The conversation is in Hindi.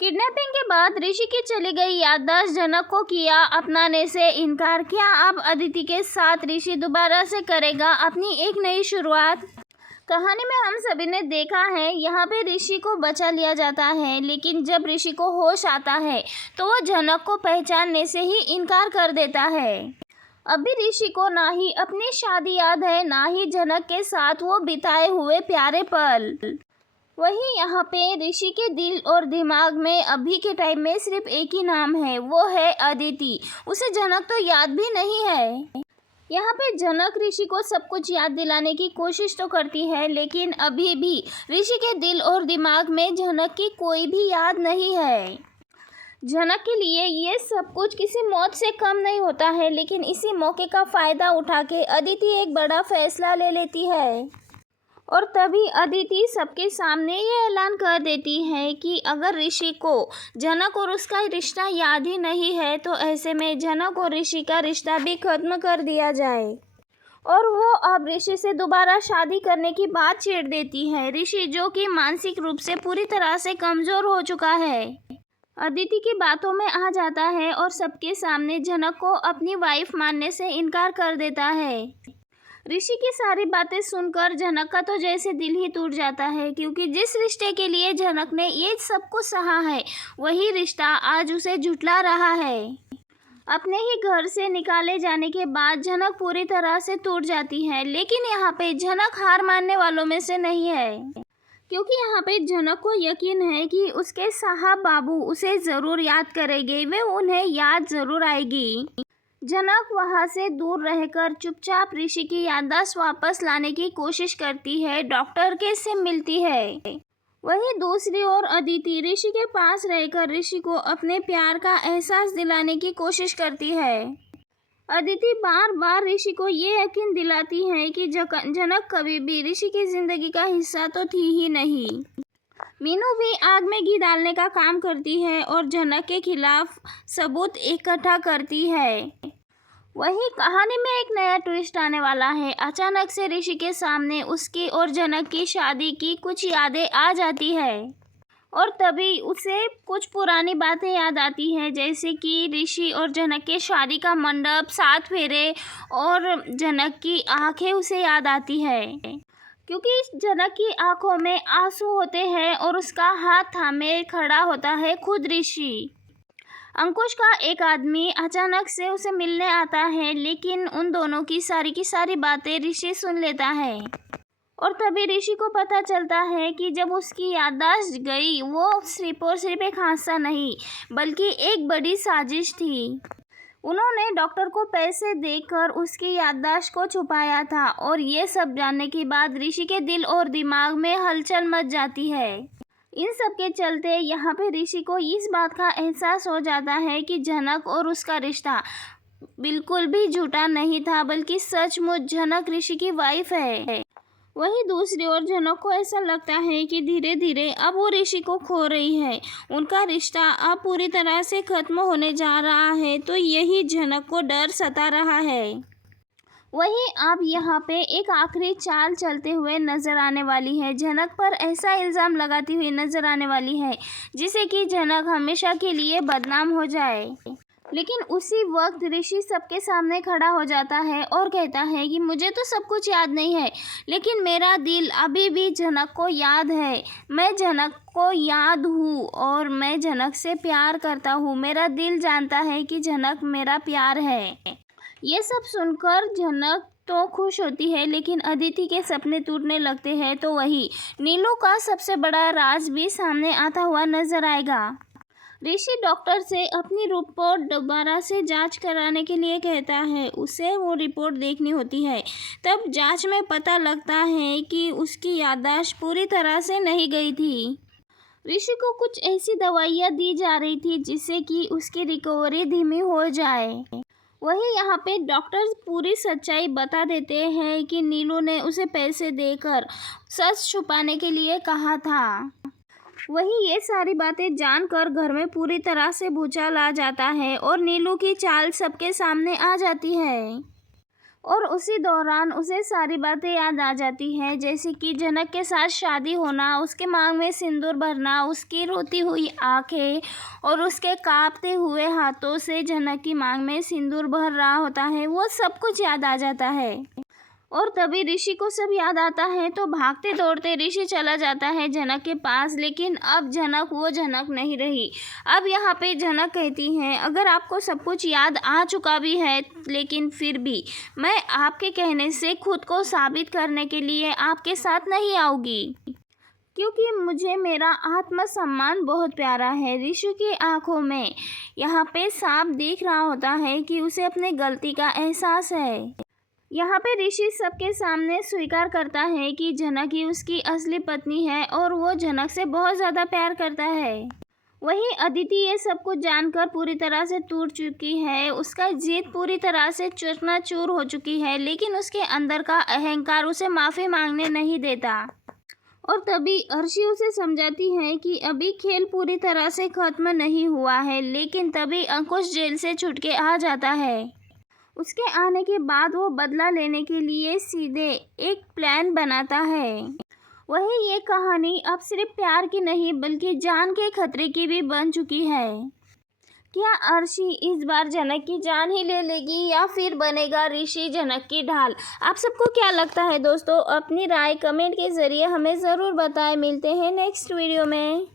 किडनैपिंग के बाद ऋषि की चली गई याददाश्त जनक को किया अपनाने से इनकार। क्या अब अदिति के साथ ऋषि दोबारा से करेगा अपनी एक नई शुरुआत? कहानी में हम सभी ने देखा है, यहाँ पे ऋषि को बचा लिया जाता है, लेकिन जब ऋषि को होश आता है तो वो जनक को पहचानने से ही इनकार कर देता है। अभी ऋषि को ना ही अपनी शादी याद है, ना ही जनक के साथ वो बिताए हुए प्यारे पल। वहीं यहाँ पे ऋषि के दिल और दिमाग में अभी के टाइम में सिर्फ एक ही नाम है, वो है अदिति। उसे जनक तो याद भी नहीं है। यहाँ पे जनक ऋषि को सब कुछ याद दिलाने की कोशिश तो करती है, लेकिन अभी भी ऋषि के दिल और दिमाग में जनक की कोई भी याद नहीं है। जनक के लिए ये सब कुछ किसी मौत से कम नहीं होता है, लेकिन इसी मौके का फ़ायदा उठा के अदिति एक बड़ा फैसला ले लेती है। और तभी अदिति सबके सामने ये ऐलान कर देती है कि अगर ऋषि को जनक और उसका रिश्ता याद ही नहीं है तो ऐसे में जनक और ऋषि का रिश्ता भी खत्म कर दिया जाए। और वो अब ऋषि से दोबारा शादी करने की बात छेड़ देती है। ऋषि जो कि मानसिक रूप से पूरी तरह से कमज़ोर हो चुका है, अदिति की बातों में आ जाता है और सबके सामने जनक को अपनी वाइफ मानने से इनकार कर देता है। ऋषि की सारी बातें सुनकर जनक का तो जैसे दिल ही टूट जाता है, क्योंकि जिस रिश्ते के लिए जनक ने ये सब कुछ सहा है वही रिश्ता आज उसे झुठला रहा है। अपने ही घर से निकाले जाने के बाद जनक पूरी तरह से टूट जाती है, लेकिन यहाँ पे जनक हार मानने वालों में से नहीं है, क्योंकि यहाँ पे जनक को यकीन है कि उसके साहब बाबू उसे ज़रूर याद करेंगे, वे उन्हें याद ज़रूर आएगी। जनक वहाँ से दूर रहकर चुपचाप ऋषि की याददाश्त वापस लाने की कोशिश करती है, डॉक्टर के से मिलती है। वहीं दूसरी ओर अदिति ऋषि के पास रहकर ऋषि को अपने प्यार का एहसास दिलाने की कोशिश करती है। अदिति बार बार ऋषि को ये यकीन दिलाती है कि जनक कभी भी ऋषि की ज़िंदगी का हिस्सा तो थी ही नहीं। मीनू भी आग में घी डालने का काम करती है और जनक के खिलाफ सबूत इकट्ठा करती है। वहीं कहानी में एक नया ट्विस्ट आने वाला है। अचानक से ऋषि के सामने उसकी और जनक की शादी की कुछ यादें आ जाती है और तभी उसे कुछ पुरानी बातें याद आती हैं, जैसे कि ऋषि और जनक के शादी का मंडप, 7 फेरे और जनक की आंखें उसे याद आती है, क्योंकि जनक की आंखों में आंसू होते हैं और उसका हाथ थामे खड़ा होता है खुद ऋषि। अंकुश का एक आदमी अचानक से उसे मिलने आता है, लेकिन उन दोनों की सारी बातें ऋषि सुन लेता है और तभी ऋषि को पता चलता है कि जब उसकी याददाश्त गई वो सिर्फ और सिर्फ एक हादसा नहीं बल्कि एक बड़ी साजिश थी। उन्होंने डॉक्टर को पैसे देकर उसकी याददाश्त को छुपाया था और ये सब जानने के बाद ऋषि के दिल और दिमाग में हलचल मच जाती है। इन सब के चलते यहाँ पे ऋषि को इस बात का एहसास हो जाता है कि जनक और उसका रिश्ता बिल्कुल भी झूठा नहीं था, बल्कि सचमुच जनक ऋषि की वाइफ है। वहीं दूसरी ओर जनक को ऐसा लगता है कि धीरे धीरे अब वो ऋषि को खो रही है, उनका रिश्ता अब पूरी तरह से खत्म होने जा रहा है, तो यही जनक को डर सता रहा है। वहीं अब यहाँ पे एक आखिरी चाल चलते हुए नजर आने वाली है। जनक पर ऐसा इल्ज़ाम लगाती हुई नजर आने वाली है जिससे कि जनक हमेशा के लिए बदनाम हो जाए। लेकिन उसी वक्त ऋषि सबके सामने खड़ा हो जाता है और कहता है कि मुझे तो सब कुछ याद नहीं है, लेकिन मेरा दिल अभी भी जनक को याद है। मैं जनक को याद हूँ और मैं जनक से प्यार करता हूँ। मेरा दिल जानता है कि जनक मेरा प्यार है। ये सब सुनकर जनक तो खुश होती है, लेकिन अदिति के सपने टूटने लगते हैं। तो वही नीलू का सबसे बड़ा राज भी सामने आता हुआ नजर आएगा। ऋषि डॉक्टर से अपनी रिपोर्ट दोबारा से जांच कराने के लिए कहता है, उसे वो रिपोर्ट देखनी होती है। तब जांच में पता लगता है कि उसकी याददाश्त पूरी तरह से नहीं गई थी। ऋषि को कुछ ऐसी दवाइयाँ दी जा रही थी जिससे कि उसकी रिकवरी धीमी हो जाए। वहीं यहाँ पे डॉक्टर पूरी सच्चाई बता देते हैं कि नीलू ने उसे पैसे देकर सच छुपाने के लिए कहा था। वहीं ये सारी बातें जानकर घर में पूरी तरह से भूचाल आ जाता है और नीलू की चाल सबके सामने आ जाती है। और उसी दौरान उसे सारी बातें याद आ जाती हैं, जैसे कि जनक के साथ शादी होना, उसके मांग में सिंदूर भरना, उसकी रोती हुई आंखें और उसके कांपते हुए हाथों से जनक की मांग में सिंदूर भर रहा होता है। वो सब कुछ याद आ जाता है और तभी ऋषि को सब याद आता है तो भागते दौड़ते ऋषि चला जाता है जनक के पास। लेकिन अब जनक वो जनक नहीं रही। अब यहाँ पे जनक कहती हैं, अगर आपको सब कुछ याद आ चुका भी है लेकिन फिर भी मैं आपके कहने से खुद को साबित करने के लिए आपके साथ नहीं आऊँगी, क्योंकि मुझे मेरा आत्मसम्मान बहुत प्यारा है। ऋषि की आंखों में यहाँ पे साफ दिख रहा होता है कि उसे अपने गलती का एहसास है। यहाँ पे ऋषि सबके सामने स्वीकार करता है कि जनक ही उसकी असली पत्नी है और वो जनक से बहुत ज़्यादा प्यार करता है। वहीं अदिति ये सब कुछ जानकर पूरी तरह से टूट चुकी है। उसका जिद पूरी तरह से चकनाचूर हो चुकी है, लेकिन उसके अंदर का अहंकार उसे माफ़ी मांगने नहीं देता। और तभी अर्शी उसे समझाती है कि अभी खेल पूरी तरह से ख़त्म नहीं हुआ है। लेकिन तभी अंकुश जेल से छूट के आ जाता है। उसके आने के बाद वो बदला लेने के लिए सीधे एक प्लान बनाता है। वही ये कहानी अब सिर्फ प्यार की नहीं बल्कि जान के खतरे की भी बन चुकी है। क्या अर्शी इस बार जनक की जान ही ले लेगी या फिर बनेगा ऋषि जनक की ढाल? आप सबको क्या लगता है दोस्तों? अपनी राय कमेंट के ज़रिए हमें ज़रूर बताएं। मिलते हैं नेक्स्ट वीडियो में।